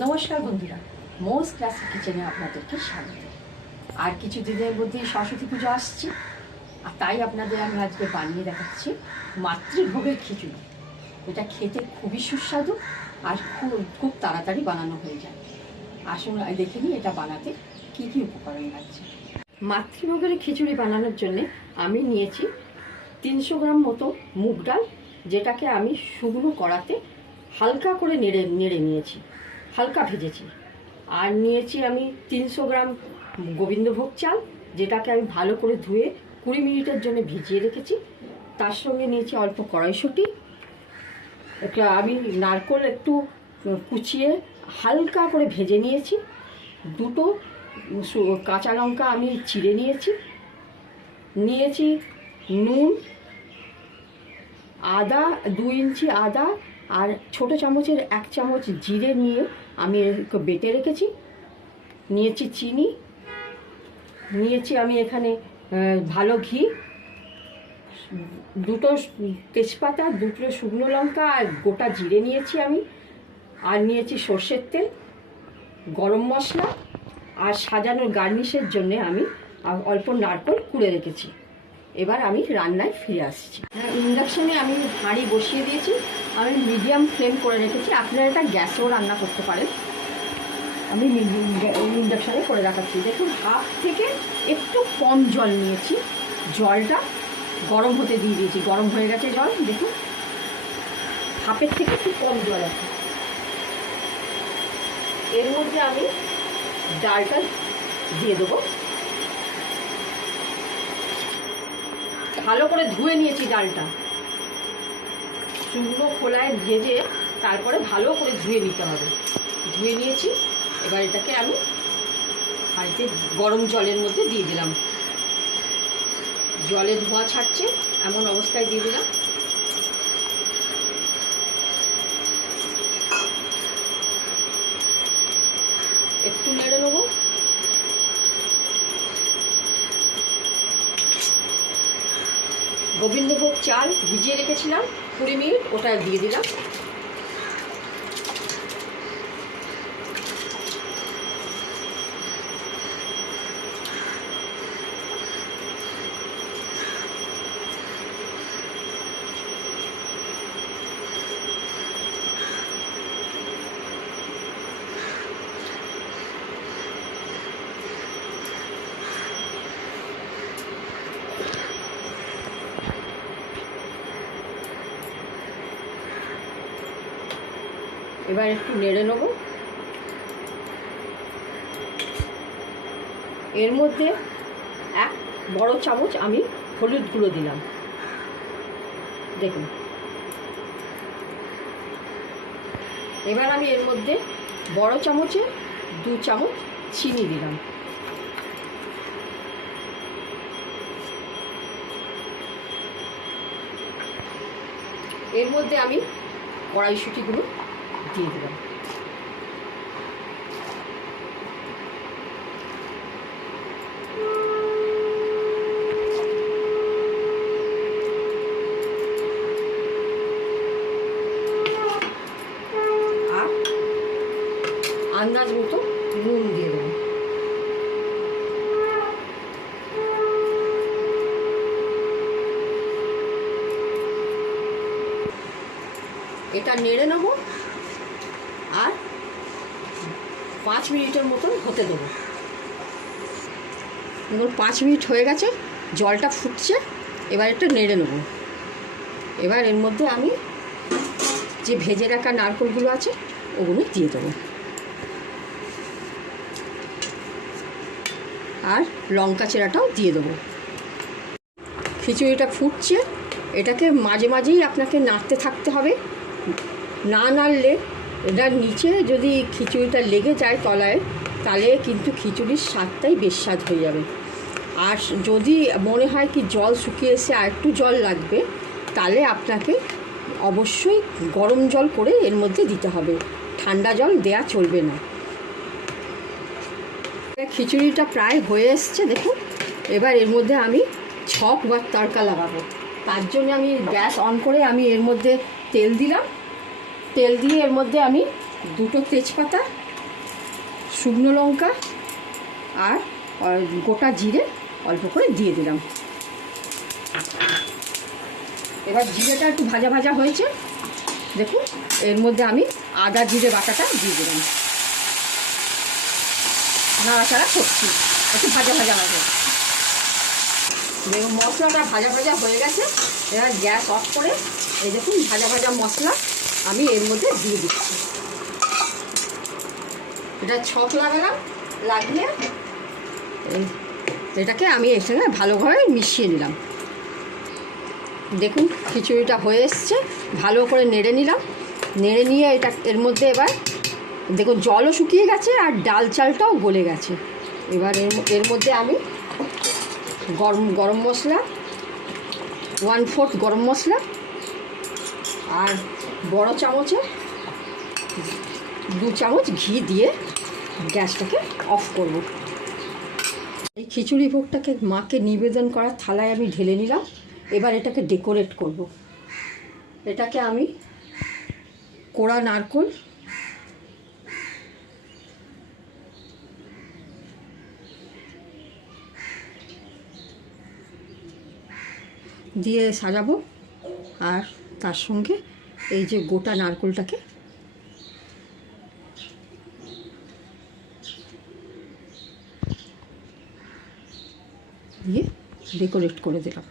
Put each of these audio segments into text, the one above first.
নমস্কার বন্ধুরা, মোস ক্লাসিক কিচেনে আপনাদেরকে স্বাগত। আর কিছু দিনের মধ্যেই সরস্বতী পুজো আসছে, আর তাই আপনাদের আমি আজকে বানিয়ে দেখাচ্ছি মাতৃভোগের খিচুড়ি। এটা খেতে খুবই সুস্বাদু আর খুব তাড়াতাড়ি বানানো হয়ে যায়। আসুন দেখে নিই এটা বানাতে কী কী উপকরণ লাগছে। মাতৃভোগের খিচুড়ি বানানোর জন্য আমি নিয়েছি 300 গ্রাম মতো মুগ ডাল, যেটাকে আমি শুকনো কড়াতে হালকা করে নেড়ে নিয়েছি, হালকা ভেজেছি। আর নিয়েছি আমি 300 গ্রাম গোবিন্দভোগ চাল, যেটাকে আমি ভালো করে ধুয়ে 20 মিনিটের জন্য ভিজিয়ে রেখেছি। তার সঙ্গে নিয়েছি অল্প কড়াইশুঁটি, আমি নারকেল একটু কুচিয়ে হালকা করে ভেজে নিয়েছি। 2টো কাঁচা লঙ্কা আমি চিড়ে নিয়েছি নুন, আদা 2 ইঞ্চি আদা, আর ছোটো চামচের 1 চামচ জিরে নিয়ে আমি বেটে রেখেছি। নিয়েছি চিনি, নিয়েছি আমি এখানে ভালো ঘি, 2টো তেজপাতা, 2টো শুকনো লঙ্কা আর গোটা জিরে নিয়েছি আমি। আর নিয়েছি সর্ষের তেল, গরম মশলা, আর সাজানোর গার্নিশের জন্যে আমি অল্প নারকেল কুড়ে রেখেছি। এবার আমি রান্নায় ফিরে আসছি। ইন্ডাকশানে আমি হাঁড়ি বসিয়ে দিয়েছি, আমি মিডিয়াম ফ্লেম করে রেখেছি। আপনারা এটা গ্যাসেও রান্না করতে পারেন, আমি ইন্ডাকশানে করে রাখাচ্ছি। দেখুন, হাফ থেকে একটু কম জল নিয়েছি, জলটা গরম হতে দিয়ে দিয়েছি। গরম হয়ে গেছে জল, দেখুন হাফের থেকে একটু কম জল আছে। এর মধ্যে আমি ডালটা দিয়ে দেবো। ভালো করে ধুয়ে নিয়েছি ডালটা, শুকনো খোলায় ভেজে তারপরে ভালো করে ধুয়ে নিতে হবে। ধুয়ে নিয়েছি, এবার এটাকে আমি হাঁড়িতে গরম জলের মধ্যে দিয়ে দিলাম। জলে ধোঁয়া ছাড়ছে এমন অবস্থায় দিয়ে দিলাম। একটু নেড়ে নেবো। গোবিন্দভোগ চাল ভিজিয়ে রেখেছিলাম 20 মিনিট, ওটা দিয়ে দিলাম। এবার একটু নেড়ে নেব। এর মধ্যে 1 বড় চামচ আমি হলুদ গুঁড়ো দিলাম, দেখুন। এবার আমি এর মধ্যে বড় চামচে 2 চামচ চিনি দিলাম। এর মধ্যে আমি কড়াইশুঁটিগুলো দিয়ে দিলাম। আর আন্দাজ মতো নুন দিয়ে দেবো। এটা নেড়ে নেবো আর 5 মিনিটের মতন হতে দেবো। দেখুন 5 মিনিট হয়ে গেছে, জলটা ফুটছে। এবার একটু নেড়ে নেবো। এবার এর মধ্যে আমি যে ভেজে রাখা নারকেলগুলো আছে ওগুলো দিয়ে দেবো, আর লঙ্কা চেরাটাও দিয়ে দেবো। খিচুড়িটা ফুটছে, এটাকে মাঝে মাঝেই আপনাকে নাড়তে থাকতে হবে। না নাড়লে এটার নিচে যদি খিচুড়িটা লেগে যায় তলায়, তাহলে কিন্তু খিচুড়ির স্বাদটাই বেস্বাদ হয়ে যাবে। আর যদি মনে হয় কি জল শুকিয়ে এসে আর একটু জল লাগবে, তাহলে আপনাকে অবশ্যই গরম জল করে এর মধ্যে দিতে হবে, ঠান্ডা জল দেয়া চলবে না। খিচুড়িটা প্রায় হয়ে এসছে, দেখুন। এবার এর মধ্যে আমি ছক বা তড়কা লাগাবো। তার জন্য আমি গ্যাস অন করে আমি এর মধ্যে তেল দিলাম। তেল দিয়ে এর মধ্যে আমি 2টো তেজপাতা শুকনো লঙ্কা আর গোটা জিরে অল্প করে দিয়ে দিলাম। এবার জিরেটা একটু ভাজা ভাজা হয়েছে, দেখুন এর মধ্যে আমি আদা জিরে বাটাটা দিয়ে দিলাম। নাড়াচাড়া করছি, একটু ভাজা ভাজা হবে। দেখুন মশলাটা ভাজা ভাজা হয়ে গেছে। এবার গ্যাস অফ করে এই দেখুন ভাজা ভাজা মশলা আমি এর মধ্যে দিয়ে দিচ্ছি। এটা ছক লাগালাম, লাগিয়ে এটাকে আমি এর সঙ্গে ভালোভাবে মিশিয়ে নিলাম। দেখুন খিচুড়িটা হয়ে এসছে, ভালো করে নেড়ে নিলাম। নেড়ে নিয়ে এটা এর মধ্যে এবার দেখুন জলও শুকিয়ে গেছে আর ডাল চালটাও গলে গেছে। এবার এর মধ্যে আমি গরম মশলা 1/4 গরম মশলা আর বড় চামচে 2 চামচ ঘি দিয়ে গ্যাসটাকে অফ করব। এই খিচুড়ি ভোগটাকে মাকে নিবেদন করার থালায় আমি ঢেলে নিলাম। এবার এটাকে ডেকোরেট করব। এটাকে আমি কোড়া নারকেল দিয়ে সাজাবো আর তার সঙ্গে এই যে গোটা নারকেলটাকে দিয়ে ডেকোরেট করে দিলাম।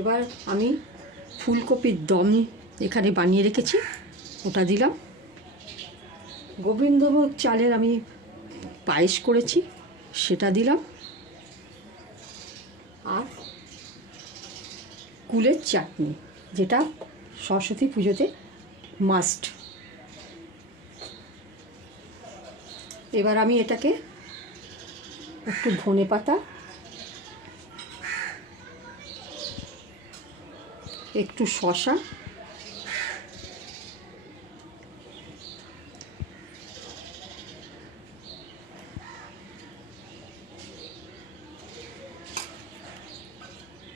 এবার আমি ফুলকপির দম এখানে বানিয়ে রেখেছি, ওটা দিলাম। গোবিন্দভোগ চালের আমি পায়েস করেছি, সেটা দিলাম। আর কুলের চাটনি, যেটা সরস্বতী পুজোতে মাস্ট। এবার আমি এটাকে একটু ধনে পাতা, একটু শসা,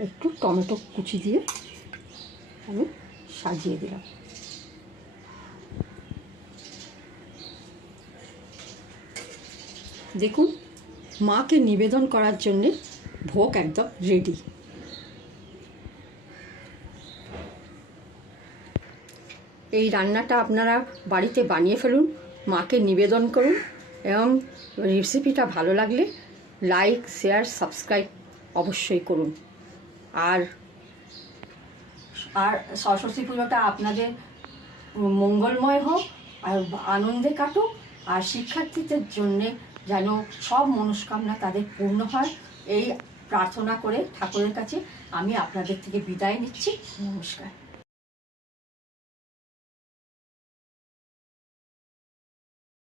একটু টমেটো কুচি দিয়ে আমি সাজিয়ে দিলাম। দেখুন মাকে নিবেদন করার জন্যে ভোগ একদম রেডি। এই রান্নাটা আপনারা বাড়িতে বানিয়ে ফেলুন, মাকে নিবেদন করুন এবং রেসিপিটা ভালো লাগলে লাইক, শেয়ার, সাবস্ক্রাইব অবশ্যই করুন। আর সরস্বতী পুজোটা আপনাদের মঙ্গলময় হোক আর আনন্দে কাটুক। আর শিক্ষার্থীদের জন্যে যেন সব মনস্কামনা তাদের পূর্ণ হয়, এই প্রার্থনা করে ঠাকুরের কাছে আমি আপনাদের থেকে বিদায় নিচ্ছি। নমস্কার।